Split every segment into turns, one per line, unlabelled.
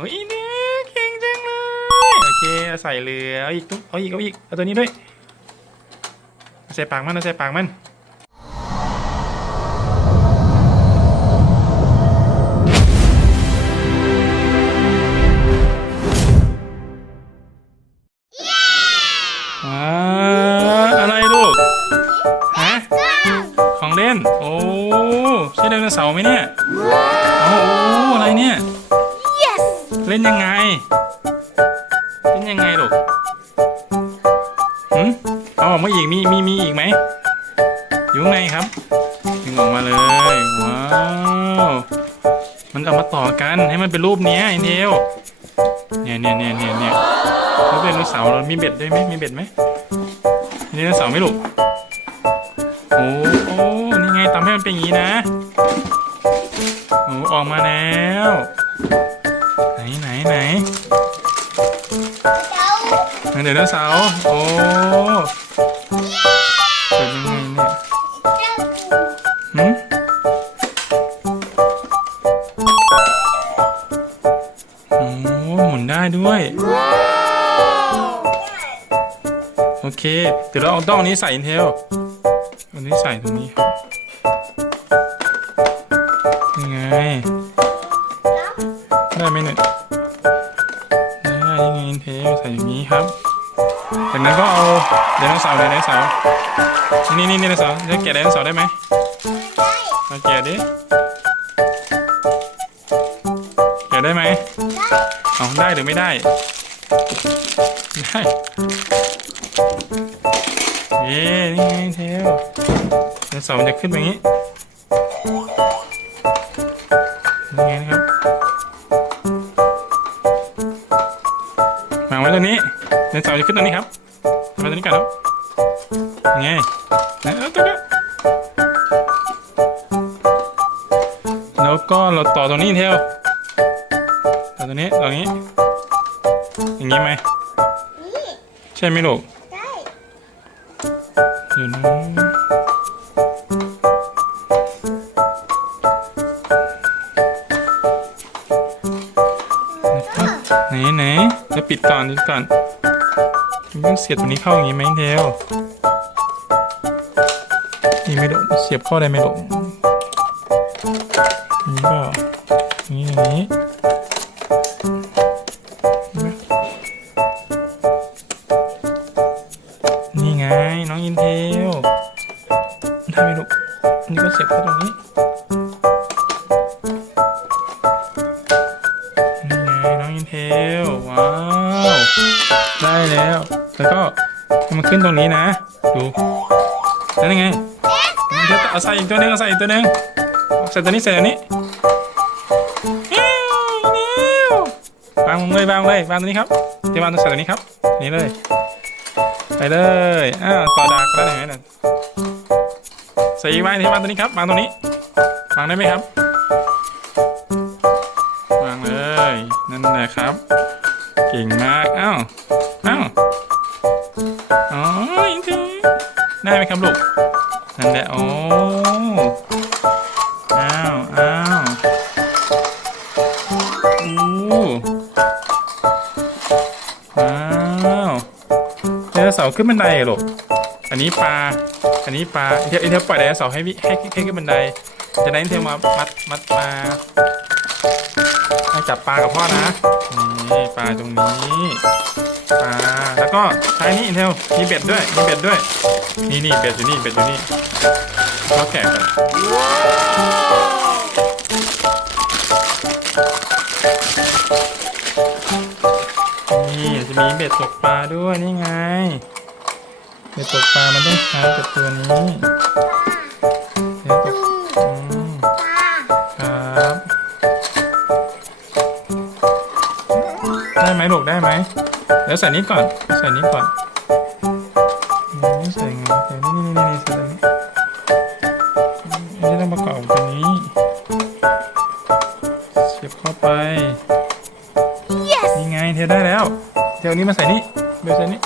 โอ้ยเนี่ยเก่งจังเลย โอเคเอาใส่เรือเอาอีกตุ๊กเอาอีกเอาอีกเอาตัวนี้ด้วยเอาใส่ปากมันเอาใส่ปากมันอ่าอะไรลูก ฮะ ของเล่น โอ้ ใช่ไดโนเสาร์ไหมเนี่ย โอ้โอ้อะไรเนี่ย
yes
เล่นยังไง เล่นยังไงลูกหืมเอาออกมาอีกมีมีมีอีกไหมอยู่ข้างในครับดึงออกมาเลยว้าวมันเอามาต่อกันให้มันเป็นรูปเนี้ยไอเทลเนี่ยเนี่ยเนี่ยเนี่ยเนี่ยแล้วเป็นไดโนเสาเรามีเบ็ดด้วยไหมมีเบ็ดไหมมีไดโนเสาไหมลูกโอ้โอ้นี่ไงทำให้มันเป็นอย่างนี้นะโอ้ออกมาแล้ว ไหนไหนไหน
เจ้า
เดี๋ยวไดโนเสาร์โอ้เป็นยังไงเนี่ย
เจ้า
หืมโอ้หมุนได้ด้วย โอเค เดี๋ยวเราเอาต้องนี้ใส่อินเทลอันนี้ใส่ตรงนี้ครับยังไงได้ไหมเนี่ยได้ยังไงอิน เทลใส่อย่างนี้ครับ จากนั้นก็เอาไดโนเสาร์ไดโนเสาร์นี่นี่ไดโนเสาร์จะแกะไดโนเสาร์ได้ไหมมาแกะดิแกะได้ไหมเอาได้หรือไม่ได้ได้เย้นี่ไงเทลไดโนเสาร์มันจะขึ้นแบบนี้นี่ เสาร์จะขึ้นตรงนี้ครับวางไว้ตรงนี้ก่อนครับยังไงเอาเอาตัวนี้แล้วก็เราต่อตรงนี้เทลต่อตรงนี้ตรงนี้ อย่างนี้ไหมใช่ไหมลูก
ได้
อยู่นะไหนไหนจะปิดก่อนปิดก่อน ต้องเสียบตัวนี้เข้าอย่างนี้ไหมเทลนี่ไม่โดนเสียบเข้าได้ไหมลูกนี่ก็นี่อย่างนี้นี่ไงน้องอินเทลได้ไหมลูกนี่ก็เสียบเข้าตรงนี้นี่ไงน้องอินเทลว้าว ได้แล้ว แล้วก็ให้มันขึ้นตรงนี้นะ ดูแล้วยังไงเดี๋ยวเอาใส่อีกตัวหนึงเอาใส่อีกตัวหนึงเอาใส่ตัวนี้ใส่ตัวนี้เอ้ยวางลงเลยวางเลยวางตัวนี้ครับเดี๋ยววางตัวใส่ตัวนี้ครับ นี่เลย ไปเลยอ้าวต่อดากแล้วเห็นไหมน่ะใส่อีกวางที่วางตัวนี้ครับวางตัวนี้วางได้ไหมครับวางเลยนั่นแหละครับ เก่งมากอ้าว อ๋ออิงได้ไหมครับลูก นั่นแหละ โอ้ อ้าวอ้าวอู้ว้าวไดโนเสาร์ขึ้นบันไดเหรอกอันนี้ปลา อันนี้ปลาเดี๋ยวเดี๋ยวปล่อยไดโนเสาร์ให้ให้ให้ขึ้นบันได จะได้เทลมามัดมัดปลาให้จับปลากับพ่อนะ นี่ปลาตรงนี้ ปลาแล้วก็ใช้นี่อินเทลมีเบ็ดด้วยมีเบ็ดด้วย นี่นี่เบ็ดอยู่นี่เบ็ดอยู่นี่เราแกะกันนี่จะมีเบ็ดตกปลาด้วยนี่ไงเบ็ดตกปลามันต้องใช้กับตัวนี้เบ็ดตกอืม
ตา
ครับ ได้ไหมลูกได้ไหม เดี๋ยวใส่นี้ก่อน ใส่นี้ก่อนนี่ใส่ไงใส่นี่นี่นี่นี่ใส่ตรงนี้อันนี้ต้องประกอบกับตัวนี้ เสียบเข้าไป
yes
นี่ไงเทได้แล้วเทวนี้มาใส่นี่เบลใส่นี่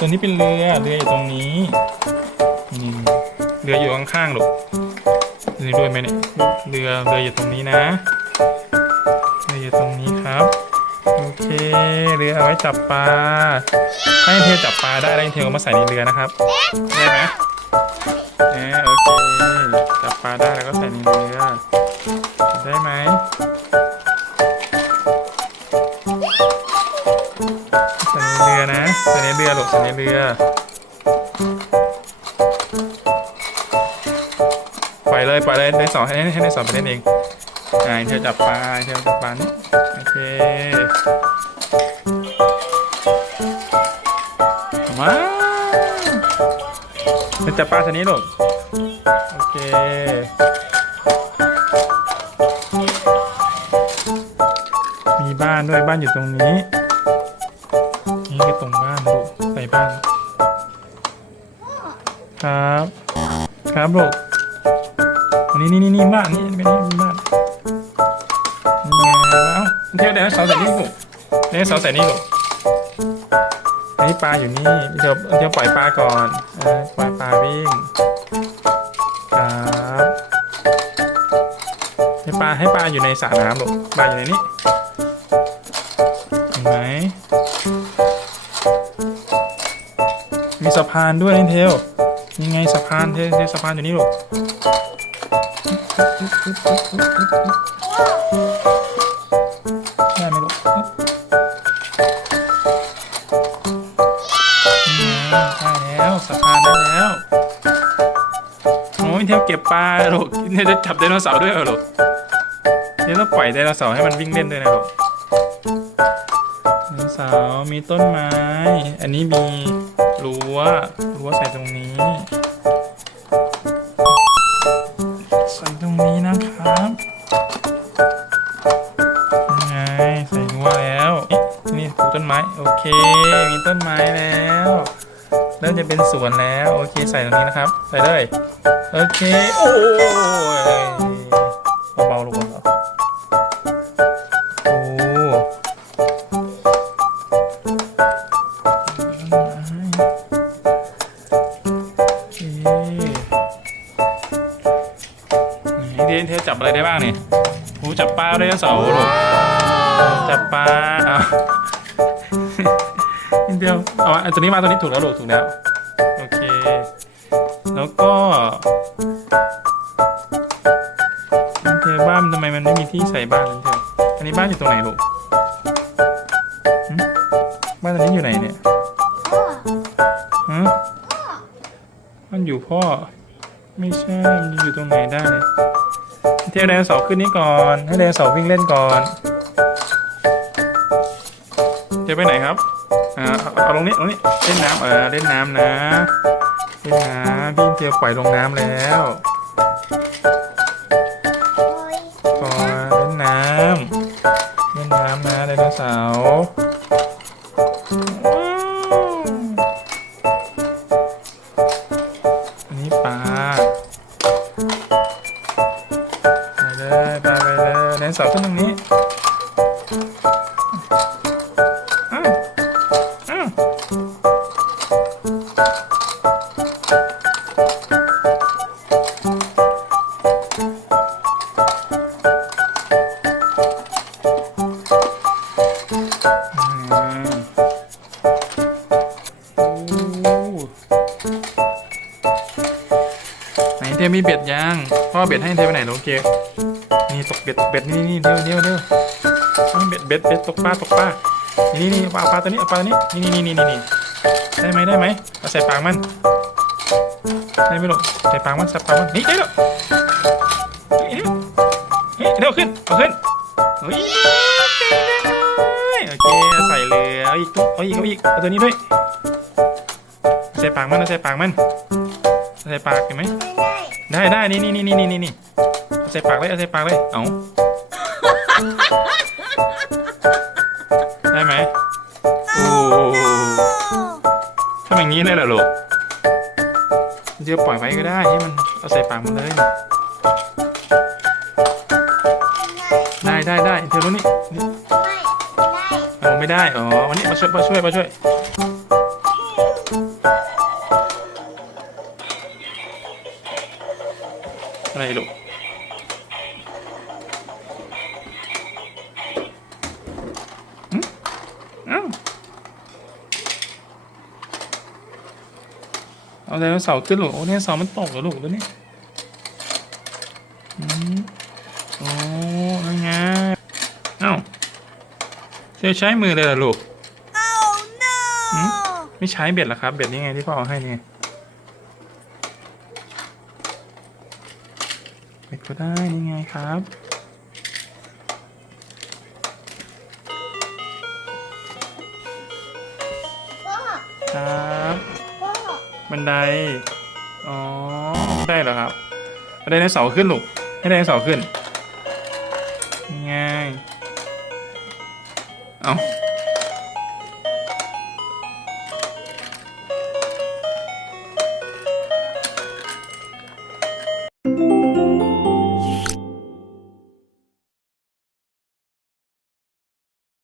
ตัวนี้เป็นเรือ เรืออยู่ตรงนี้นี่เรืออยู่ข้างๆลูกนี่ด้วยไหมเนี่ย เรือ เรืออยู่ตรงนี้นะ เรืออยู่ตรงนี้ครับ โอเค เรือเอาไว้จับปลา ให้เทลจับปลาได้แล้วให้เทลเอมาใส่ในเรือนะครับ ได้ไหม ใส่ในเรือหลบใส่ในเรือ ปล่อยเลยปล่อยเลยในสองให้ให้ในสองไปเล่นเองอ่าเทลจับปลาเทลจับปลานี่โอเคว้าจะจับปลาชนิดหรอกโอเคมีบ้านด้วยบ้านอยู่ตรงนี้ นี่คือตรงบ้าน ลูกใส่บ้านครับ ครับลูกอันนี้นี่นี่นี่บ้านนี่เป็นนี่บ้านนี่ไงเอ้าเที่ยวเดี๋ยวเสาใส่นี่ลูกเดี๋ยวเสาใส่นี่ลูกอันนี้ปลาอยู่นี่เดี๋ยวเดี๋ยวปล่อยปลาก่อนปล่อยปลาวิ่งครับให้ปลาให้ปลาอยู่ในสระน้ำลูกปลาอยู่ในนี้ มีสะพานด้วยนิเทลยังไงสะพานเทลเทลสะพานอยู่นี่ลูกได้ไหมลูกได้แล้วสะพานได้แล้วโอ้ยเที่ยวเก็บปลาลูกเนี่ยจะจับไดโนเสาร์ด้วยเหรอลูกเนี่ยต้องปล่อยไดโนเสาร์ให้มันวิ่งเล่นด้วยนะลูกไดโนเสาร์มีต้นไม้ อันนี้มี รั้วรั้วใส่ตรงนี้ ใส่ตรงนี้นะครับยังไงใส่รั้วแล้วนี่ปลูกต้นไม้โอเค มีต้นไม้แล้วเริ่มจะเป็นสวนแล้ว โอเคใส่ตรงนี้นะครับ ใส่เลยโอเค โอ้ย เดนเทลจับอะไรได้บ้างนี่โอ้จับปลาไดโนเสาร์ลูกจับปลาเอานิดเดียวเอาอันตัวนี้มาตัวนี้ถูกแล้วลูกถูกแล้วโอเค แล้วก็นิเทลบ้านทำไมมันไม่มีที่ใส่บ้านนิเทลอันนี้บ้านอยู่ตรงไหนลูกหึบ้านตรงนี้อยู่ไหนเนี่ย
พ่อ
ฮะมันอยู่พ่อ ไม่ใช่มันอยู่ตรงไหนได้เนี่ยนิ เทลไดโนเสาร์ขึ้นนี้ก่อน ให้ไดโนเสาร์วิ่งเล่นก่อนเทลไปไหนครับอ่าเอาเอาลงนี้ลงนี้เล่นน้ำเออเล่นน้ำนะเล่นน้ำพี่เทียวปล่อยลงน้ำแล้ว
โอ้ย
ปล่อยเล่นน้ำเล่นน้ำนะไดโนเสาร์ ไหนเทมีเบ็ดยังพ่อเบ็ดให้เทมไปไหนโอเคนี่ตกเบ็ดเบ็ดนี่นี่เดียวเดี๋ยวเดี๋ยวเบ็ดเบ็ดเบ็ดตกปลาตกปลานี่นี่ปลาปลาตัวนี้ปลาตัวนี้นี่นี่นี่นี่นี่ได้ไหมได้ไหมเอาใส่ปากมันได้ไหมลูกใส่ปากมันใส่ปากมันนี่ได้แล้วเฮ้ยเร็วขึ้นเอาขึ้นเฮ้ยโอเคใส่เลยเอาอีกเอาอีกเอาอีกเอาตัวนี้ด้วย ใส่ปากมันเอาใส่ปากมันเอาใส่ปากเห็นไหม
ไม่ได้
ได้ได้นี่นี่นี่นี่นี่นี่เอาใส่ปากเลยเอาใส่ปากเลยเอาได้ไหมอย่างนี้เลยเหรอลูกเดี๋ยวปล่อยไว้ก็ได้ให้มันเอาใส่ปากมันเลย ได้ได้ได้เดี๋ยวรู้นี่นี่
ไม่ได้
เอาไม่ได้อ๋อวันนี้มาช่วยมาช่วยมาช่วย อะไรลูกหึเอ้าเอาไดโนเสาร์ขึ้นลูกโอ้ไดโนเสาร์มันตกเหรอลูกตัวนี้อืมโอ้นั่นไงเอ้าเจะใช้มือเลยเหรอลูก
Oh no
หืมไม่ใช้เบ็ดเหรอครับ เบ็ดนี่ไงที่พ่อเอาให้เนี่ยเบ็ด ก็ได้นี่ไงครับ
พ่อ
ครับ
พ่อ
บันได อ๋อ ได้เหรอครับเอาไดโนเสาร์ขึ้นลูก ให้ไดโนเสาร์ขึ้นนี่ไงเอา